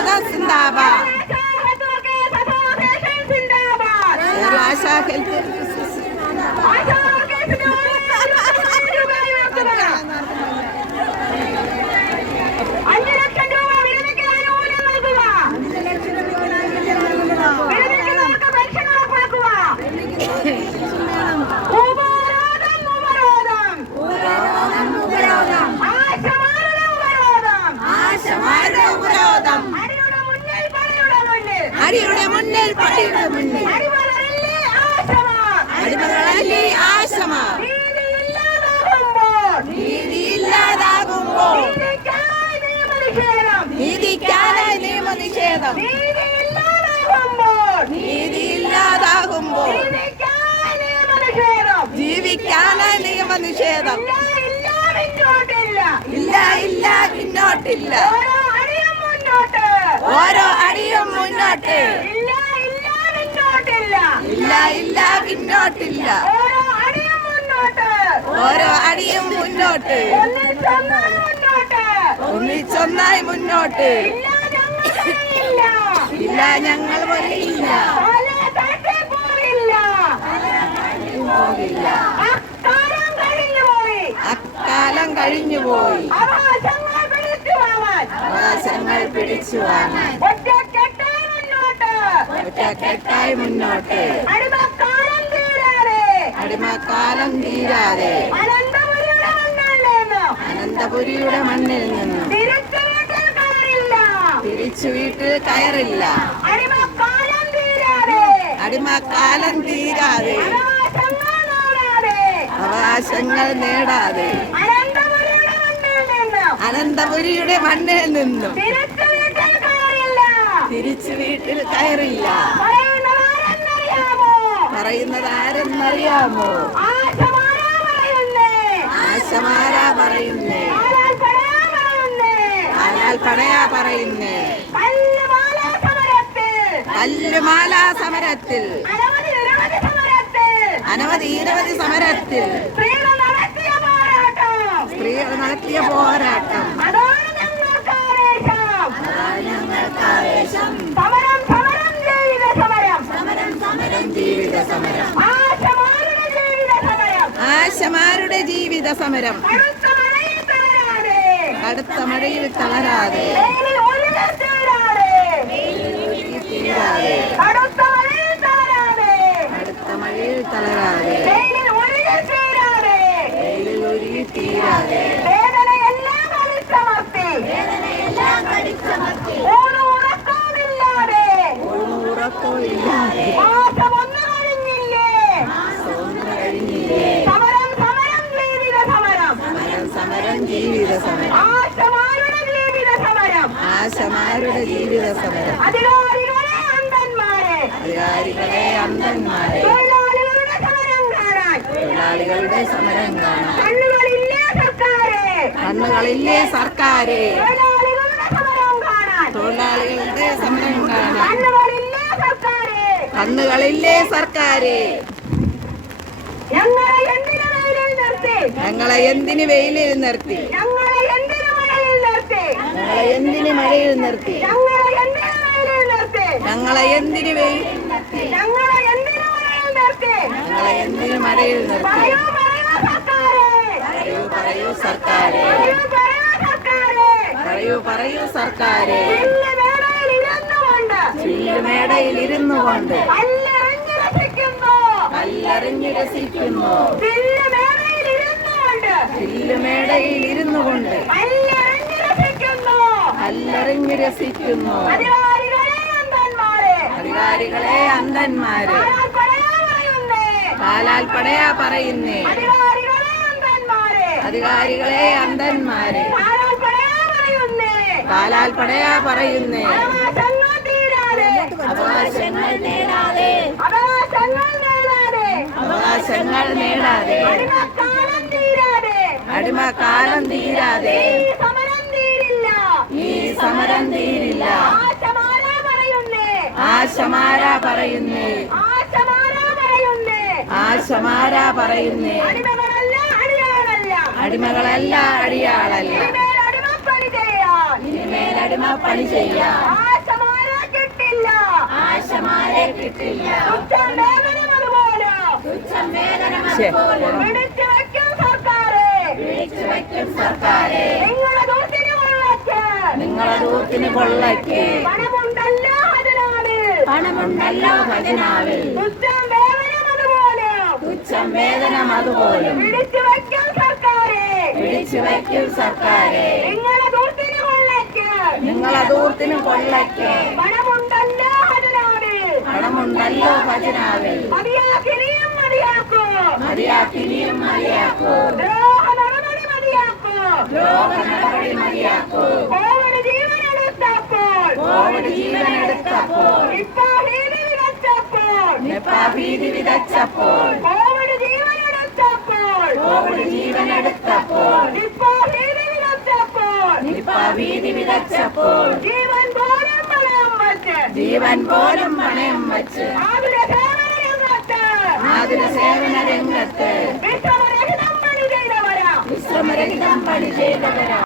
ഉപരോധം സിന്ദാബാദ്. ആശാ ഹെൽത്ത് അഞ്ചു അടിയുടെ മുന്നിൽ പട്ടിയുടെ മുന്നിൽ. അടിമകളല്ലേ നീതിയില്ലാതാകുമ്പോൾ. നീതിയില്ലാതാകുമ്പോൾ നീതിക്കായി നിയമനിഷേധം നിയമനിഷേധം ജീവിക്കാനായി നിയമനിഷേധം ഇല്ല ഇല്ല പിന്നോട്ടില്ല. ഓരോ മുന്നോട്ട്. ഇല്ല ഇല്ല പിന്നോട്ടില്ല. ഇല്ല ഇല്ല പിന്നോട്ടില്ല. ഓരോ അടിയും മുന്നോട്ട്. ഓരോ അടിയും മുന്നോട്ട്. ഒന്നിച്ചൊന്നായി മുന്നോട്ട്. ഒന്നിച്ചൊന്നായി മുന്നോട്ട്. ഇല്ല ഞങ്ങളില്ല ഇല്ല ഞങ്ങൾ വരില്ല തല തട്ടി പോകില്ല പോകില്ല അക്കാലം കഴിഞ്ഞു പോയി. അക്കാലം കഴിഞ്ഞുപോയി അവകാശങ്ങൾ പിടിച്ചു വാങ്ങാൻ അവകാശങ്ങൾ പിടിച്ചു വാങ്ങാൻ ഒറ്റക്കെട്ടായി മുന്നോട്ട് ഒറ്റക്കെട്ടായി മുന്നോട്ട്. അടിമക്കാലം തീരാതെ. അനന്തപുരിയുടെ മണ്ണിൽ നിന്ന്. തിരിച്ചു വീട്ടിൽ കയറില്ല. അടിമക്കാലം തീരാതെ. അവകാശങ്ങൾ നേടാതെ. അനന്തപുരിയുടെ മണ്ണിൽ നിന്നും. തിരിച്ചു വീട്ടിൽ കയറില്ല. പറയുന്നത് ആരെന്നറിയാമോ ആശമാരാ പറയുന്നേ. ആലാൽ പടയാ പറയുന്നേ. കല്ലുമാല സമരത്തിൽ. അനവധി നിരവധി സമരത്തിൽ. സ്ത്രീകൾ നടത്തിയ പോരാട്ടം സ്ത്രീകൾ നടത്തിയ പോരാട്ടം അതാണ് ഞങ്ങൾക്കാവേശം അതാണ് ഞങ്ങൾക്ക് ആവേശം സമരം സമരം ജീവിത സമരം സമരം സമരം ജീവിത സമരം ആശമാരുടെ ജീവിത സമരം ജീവിത സമരം. അടുത്ത മഴയിൽ തളരാതെ കടുത്ത മഴയിൽ തളരാതെ വെയിലിൽ ഒലിവ് തീരാതെ തീരാതെ കടുത്ത മഴയിൽ തളരാതെ കടുത്ത മഴയിൽ തളരാതെ വെയിലിൽ ഒലിവ് തീരാതെ വെയിലിൽ ഒരുങ്ങി തീരാതെ വേദനയെല്ലാം അടിച്ചമർത്തി ഊണും ഉറക്കവുമില്ലാതെ ഉറക്കോ ഇല്ലാതെ മാസം ഒന്ന് കഴിഞ്ഞില്ലേ സോന്നു കഴിഞ്ഞില്ലേ സമരം സമരം ജീവിത സമരം സമരം സമരം ജീവിത സമരം ആശമാരുടെ ജീവിത സമരം ആശമാരുടെ ജീവിത സമരം അധികാരികളെ അന്ധന്മാരെ അധികാരികളെ അന്ധന്മാരെ. തൊഴിലാളികളുടെ സമരം കാണാൻ. തൊഴിലാളികളുടെ സമരം കാണാൻ. കണ്ണുകളില്ലേ സർക്കാരെ? കണ്ണുകളില്ലേ സർക്കാരെ. തൊഴിലാളികളുടെ സമരം കാണാൻ. തൊഴിലാളികളുടെ സമരം കാണാൻ. കണ്ണുകളില്ലേ സർക്കാരെ? കണ്ണുകളില്ലേ സർക്കാരെ. ഞങ്ങളെ എന്തിനു വെയിലിൽ നിർത്തി? ഞങ്ങളെ എന്തിന് വെയിലിൽ നിർത്തി? ഞങ്ങളെ എന്തിനു മഴയിൽ നിർത്തി? ഞങ്ങളെ എന്തിന് മഴയിൽ നിർത്തി? നിർത്തി ഞങ്ങളെ എന്തിന് ഞങ്ങളെ എന്തിനു നിർത്തി? പറയൂ പറയൂ സർക്കാരെ. പറയൂ പറയൂ സർക്കാരെ. ചില്ലുമേടയിൽ ഇരുന്നു കൊണ്ട് കല്ലെറിഞ്ഞ് രസിക്കുന്നു. ചില്ലുമേടയിൽ ഇരുന്നു കൊണ്ട് കല്ലെറിഞ്ഞു രസിക്കുന്നു. അധികാരികളെ അന്ധന്മാര്. കാലാൽ പടയാ പറയുന്നേ. അധികാരികളെ അന്ധന്മാര്. കാലാൽ പടയാ പറയുന്നേ. അവകാശങ്ങൾ നേടാതെ. അവകാശങ്ങൾ നേടാതെ. അവകാശങ്ങൾ നേടാതെ അടിമക്കാലം തീരാതെ. സമരം തീരില്ല. ഈ സമരം തീരില്ല ഈ സമരം തീരില്ല ആശമാരാ പറയുന്നേ ആശമാരാ പറയുന്നേ. ആശമാരാ പറയുന്നേ. അടിമകളല്ല അടിയാളല്ല. ഇനിമേൽ അടിമ പണി ചെയ്യാം കിട്ടില്ല. തുച്ഛം വേതനം അതുപോലെ. തുച്ഛം വേതനം അതുപോലും. പിടിച്ചു വയ്ക്കും സർക്കാരെ. പിടിച്ചു വയ്ക്കും സർക്കാരെ. നിങ്ങളെ ദൂത്തിന് കൊള്ളയ്ക്ക് നിങ്ങളെ ദൂരത്തിന് കൊള്ളയ്ക്ക് പണമുണ്ടല്ലോ അതിനാണ് പണമുണ്ടല്ലോ ഖജനാവിൽ തുച്ഛം വേതനം അതുപോലെ. തുച്ഛം വേതനം അതുപോലും. പിടിച്ചു വയ്ക്കും സർക്കാരെ. പിടിച്ചു വയ്ക്കും സർക്കാരെ. നിങ്ങളെ ദൂരത്തിന് കൊള്ളയ്ക്ക്. നിങ്ങളെ കൊള്ളയ്ക്ക്. പണമുണ്ടല്ലോ ഖജനാവിൽ പണമുണ്ടല്ലോ ഖജനാവിൽ മതിയാക്കിനിയും മതിയാക്കൂ. മതിയാക്കിനിയും മതിയാക്കൂ. ദ്രോഹ നടപടി മതിയാക്കൂ. ദ്രോഹ നടപടി മതിയാക്കൂ. കോവിഡ് കോവിഡ് ജീവൻ എടുത്തപ്പോൾ ഭീതി വിതച്ചപ്പോൾ കോവിഡ് ജീവൻ എടുത്തപ്പോൾ ഭീതി വിതച്ചപ്പോൾ നിപ്പ ഭീതി വിതച്ചപ്പോൾ ജീവൻ പോലും പണയം വച്ച് ജീവൻ പോലും പണയം വച്ച് ആതുര സേവന രംഗത്ത് വിശ്രമരഹിതം പണി ചെയ്തവരാ. വിശ്രമരഹിതം പണി ചെയ്തവരാ.